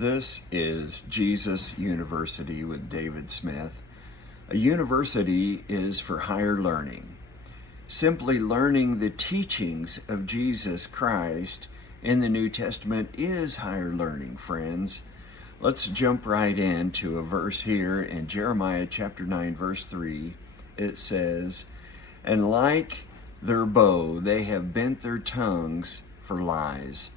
This is Jesus University with David Smith. A university is for higher learning. Simply learning the teachings of Jesus Christ in the New Testament is higher learning, friends. Let's jump right into a verse here in Jeremiah chapter 9, verse 3. It says, "And like their bow, they have bent their tongues for lies.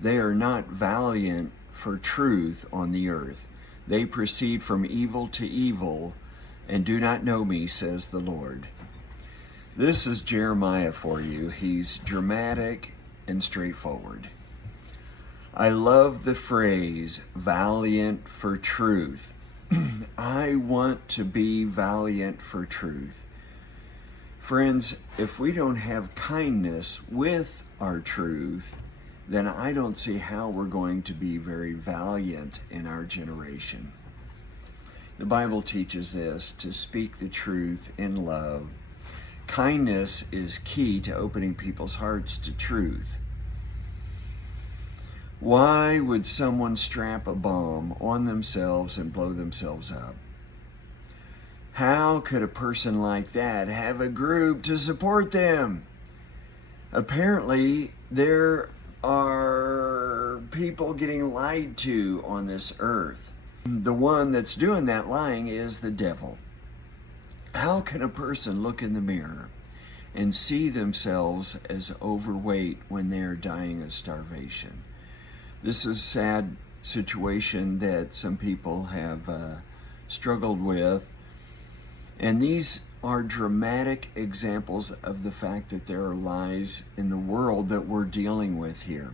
They are not valiant for truth on the earth. They proceed from evil to evil and do not know me, says the Lord." This is Jeremiah for you. He's dramatic and straightforward. I love the phrase, valiant for truth. I want to be valiant for truth. Friends, if we don't have kindness with our truth, then I don't see how we're going to be very valiant in our generation. The Bible teaches this, to speak the truth in love. Kindness is key to opening people's hearts to truth. Why would someone strap a bomb on themselves and blow themselves up? How could a person like that have a group to support them? Apparently, there are people getting lied to on this earth. The one that's doing that lying is the devil. How can a person look in the mirror and see themselves as overweight when they're dying of starvation? This is a sad situation that some people have struggled with. And these are dramatic examples of the fact that there are lies in the world that we're dealing with here.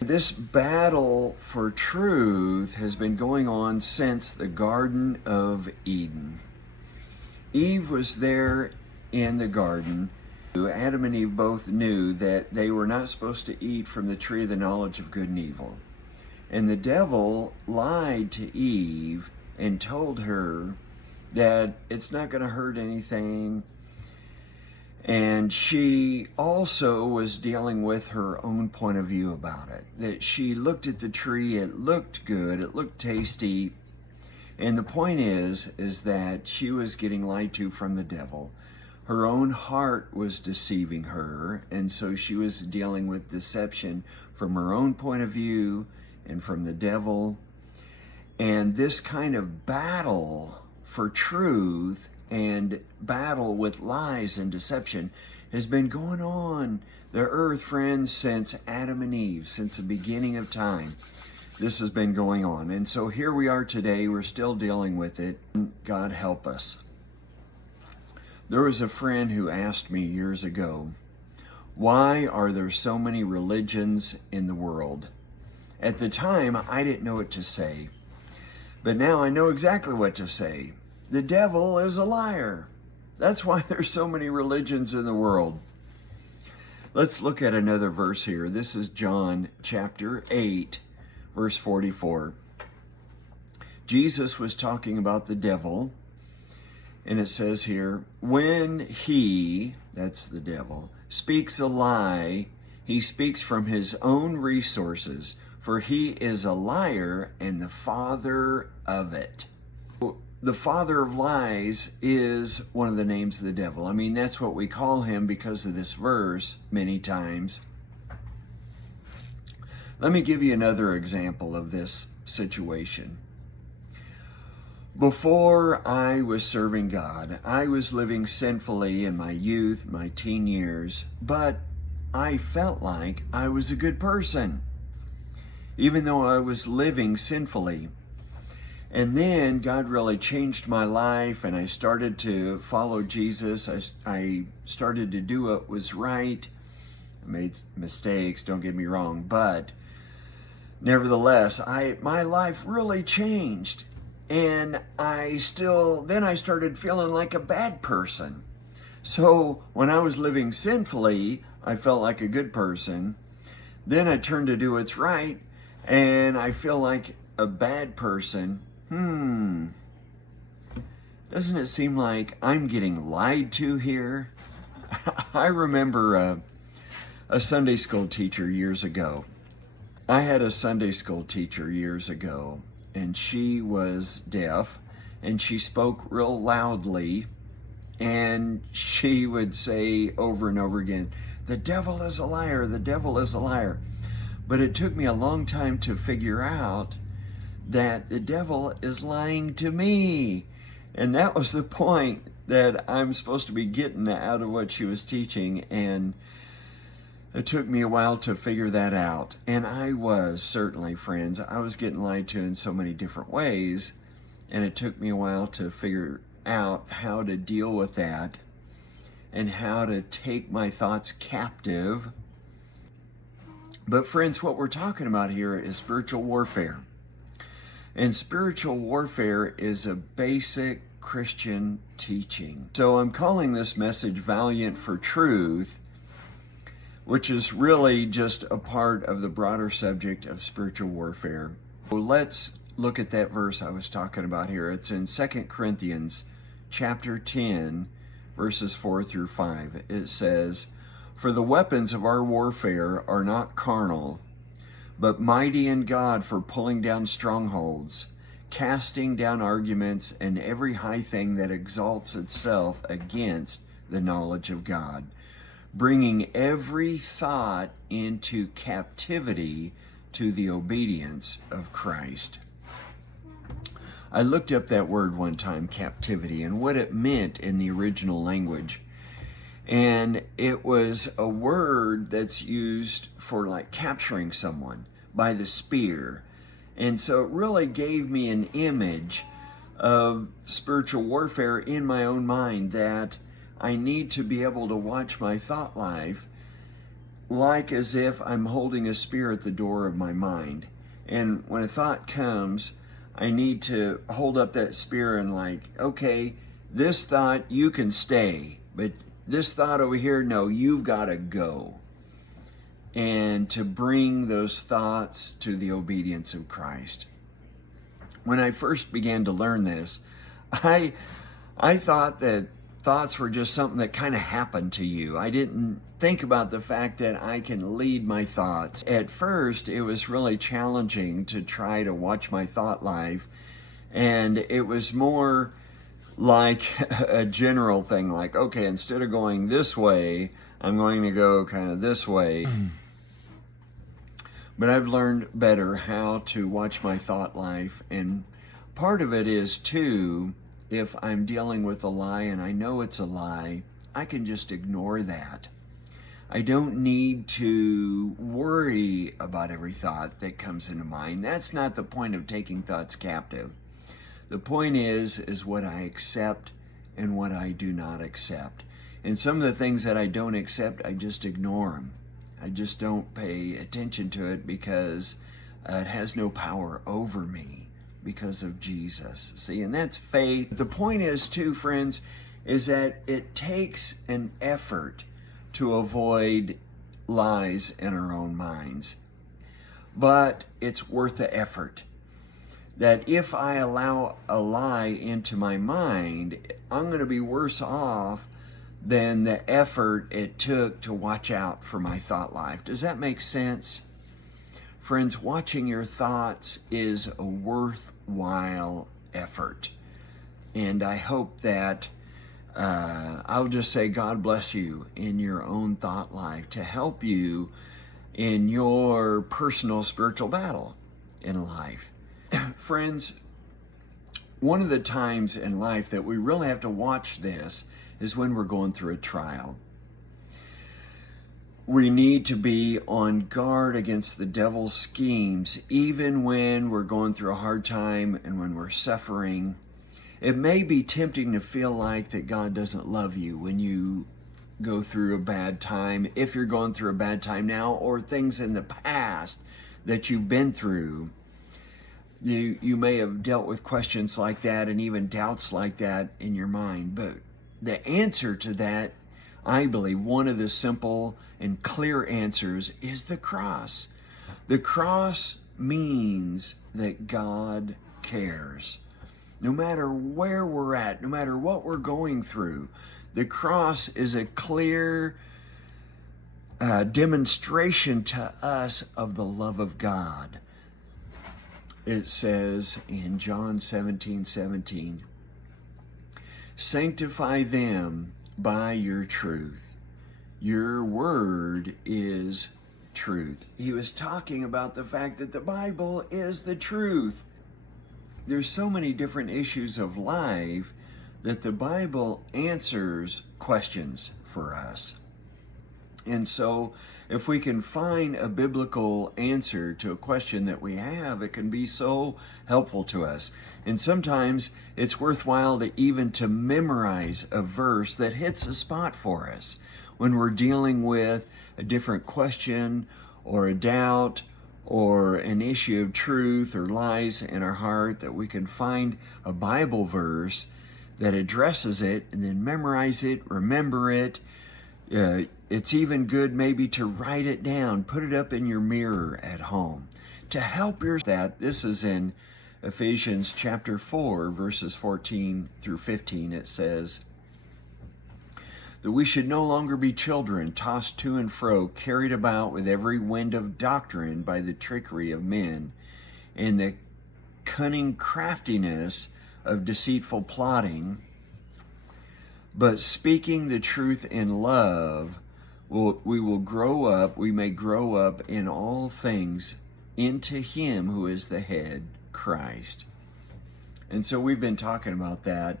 This battle for truth has been going on since the Garden of Eden. Eve was there in the garden. Adam and Eve both knew that they were not supposed to eat from the tree of the knowledge of good and evil. And the devil lied to Eve and told her that it's not going to hurt anything. And she also was dealing with her own point of view about it. That she looked at the tree, it looked good, it looked tasty. And the point is that she was getting lied to from the devil. Her own heart was deceiving her, and so she was dealing with deception from her own point of view and from the devil. And this kind of battle for truth and battle with lies and deception has been going on the earth, friends, since Adam and Eve, since the beginning of time. This has been going on. And so here we are today. We're still dealing with it. God help us. There was a friend who asked me years ago, why are there so many religions in the world? At the time, I didn't know what to say. But now I know exactly what to say. The devil is a liar. That's why there's so many religions in the world. Let's look at another verse here. This is John chapter 8, verse 44. Jesus was talking about the devil. And it says here, when he, that's the devil, speaks a lie, he speaks from his own resources, for he is a liar and the father of it. The father of lies is one of the names of the devil. I mean, that's what we call him because of this verse many times. Let me give you another example of this situation. Before I was serving God, I was living sinfully in my youth, my teen years, but I felt like I was a good person, even though I was living sinfully. And then God really changed my life, and I started to follow Jesus. I started to do what was right. I made mistakes, don't get me wrong, but nevertheless, my life really changed. And then I started feeling like a bad person. So when I was living sinfully, I felt like a good person. Then I turned to do what's right, and I feel like a bad person. Doesn't it seem like I'm getting lied to here? I remember a Sunday school teacher years ago. I had a Sunday school teacher years ago, and she was deaf, and she spoke real loudly, and she would say over and over again, "The devil is a liar, the devil is a liar." But it took me a long time to figure out that the devil is lying to me. And that was the point that I'm supposed to be getting out of what she was teaching. And it took me a while to figure that out. And I was certainly, friends, I was getting lied to in so many different ways. And it took me a while to figure out how to deal with that and how to take my thoughts captive. But friends, what we're talking about here is spiritual warfare. And spiritual warfare is a basic Christian teaching. So I'm calling this message Valiant for Truth, which is really just a part of the broader subject of spiritual warfare. Well, let's look at that verse I was talking about here. It's in 2 Corinthians chapter 10, verses 4 through 5. It says, "For the weapons of our warfare are not carnal, but mighty in God for pulling down strongholds, casting down arguments and every high thing that exalts itself against the knowledge of God, bringing every thought into captivity to the obedience of Christ." I looked up that word one time, captivity, and what it meant in the original language. And it was a word that's used for like capturing someone by the spear. And so it really gave me an image of spiritual warfare in my own mind, that I need to be able to watch my thought life like as if I'm holding a spear at the door of my mind. And when a thought comes, I need to hold up that spear and like, okay, this thought, you can stay, but this thought over here, no, you've got to go. And to bring those thoughts to the obedience of Christ. When I first began to learn this, I thought that thoughts were just something that kind of happened to you. I didn't think about the fact that I can lead my thoughts. At first, it was really challenging to try to watch my thought life, and it was more like a general thing, like, okay, instead of going this way, I'm going to go kind of this way. But I've learned better how to watch my thought life, and part of it is too, if I'm dealing with a lie and I know it's a lie, I can just ignore that. I don't need to worry about every thought that comes into mind. That's not the point of taking thoughts captive. The point is what I accept and what I do not accept. And some of the things that I don't accept, I just ignore them. I just don't pay attention to it because it has no power over me because of Jesus. See, and that's faith. The point is too, friends, is that it takes an effort to avoid lies in our own minds. But it's worth the effort. That if I allow a lie into my mind, I'm going to be worse off than the effort it took to watch out for my thought life. Does that make sense? Friends, watching your thoughts is a worthwhile effort. And I hope that I'll just say God bless you in your own thought life to help you in your personal spiritual battle in life. Friends, one of the times in life that we really have to watch this is when we're going through a trial. We need to be on guard against the devil's schemes, even when we're going through a hard time and when we're suffering. It may be tempting to feel like that God doesn't love you when you go through a bad time, if you're going through a bad time now, or things in the past that you've been through. You may have dealt with questions like that and even doubts like that in your mind. But the answer to that, I believe, one of the simple and clear answers is the cross. The cross means that God cares. No matter where we're at, no matter what we're going through, the cross is a clear demonstration to us of the love of God. It says in John 17:17, sanctify them by your truth. Your word is truth. He was talking about the fact that the Bible is the truth. There's so many different issues of life that the Bible answers questions for us. And so if we can find a biblical answer to a question that we have, it can be so helpful to us. And sometimes it's worthwhile to memorize a verse that hits a spot for us when we're dealing with a different question or a doubt or an issue of truth or lies in our heart, that we can find a Bible verse that addresses it and then memorize it, remember it. It's even good maybe to write it down, put it up in your mirror at home to help that. This is in Ephesians chapter 4, verses 14 through 15. It says that we should no longer be children, tossed to and fro, carried about with every wind of doctrine by the trickery of men and the cunning craftiness of deceitful plotting, but speaking the truth in love, we may grow up in all things into Him who is the head, Christ. And so we've been talking about that,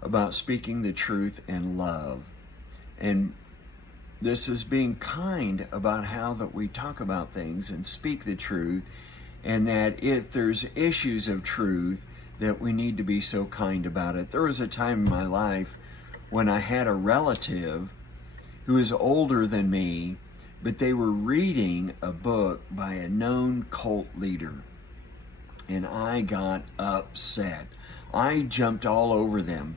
about speaking the truth in love. And this is being kind about how that we talk about things and speak the truth, and that if there's issues of truth, that we need to be so kind about it. There was a time in my life when I had a relative who is older than me, but they were reading a book by a known cult leader. And I got upset. I jumped all over them,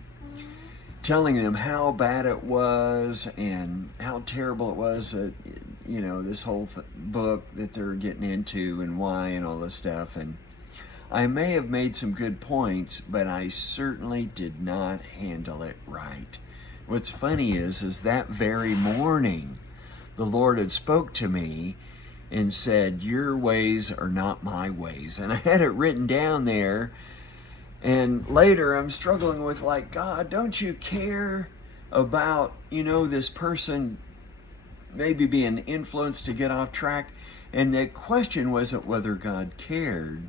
telling them how bad it was and how terrible it was that, this whole book that they're getting into and why and all this stuff. And I may have made some good points, but I certainly did not handle it right. What's funny is that very morning, the Lord had spoke to me and said, your ways are not my ways. And I had it written down there. And later I'm struggling with, God, don't you care about, this person maybe being influenced to get off track? And the question wasn't whether God cared.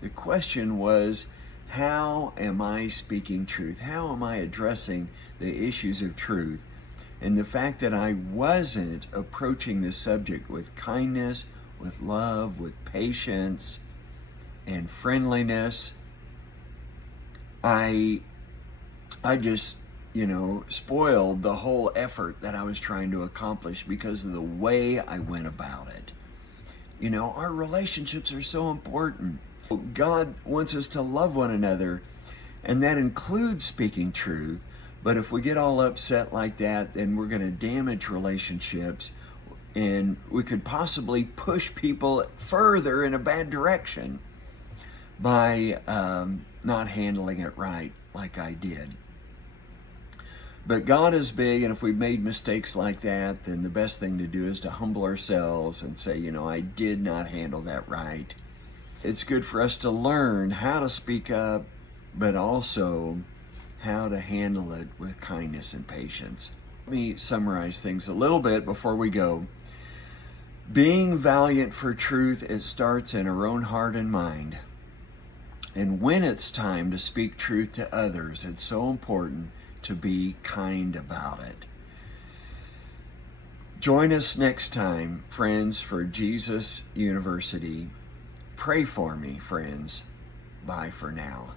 The question was, how am I speaking truth? How am I addressing the issues of truth? And the fact that I wasn't approaching this subject with kindness, with love, with patience, and friendliness, I just, spoiled the whole effort that I was trying to accomplish because of the way I went about it. Our relationships are so important. God wants us to love one another, and that includes speaking truth. But if we get all upset like that, then we're going to damage relationships, and we could possibly push people further in a bad direction by not handling it right like I did. But God is big, and if we've made mistakes like that, then the best thing to do is to humble ourselves and say, I did not handle that right. It's good for us to learn how to speak up, but also how to handle it with kindness and patience. Let me summarize things a little bit before we go. Being valiant for truth, it starts in our own heart and mind. And when it's time to speak truth to others, it's so important to be kind about it. Join us next time, friends, for Jesus University. Pray for me, friends. Bye for now.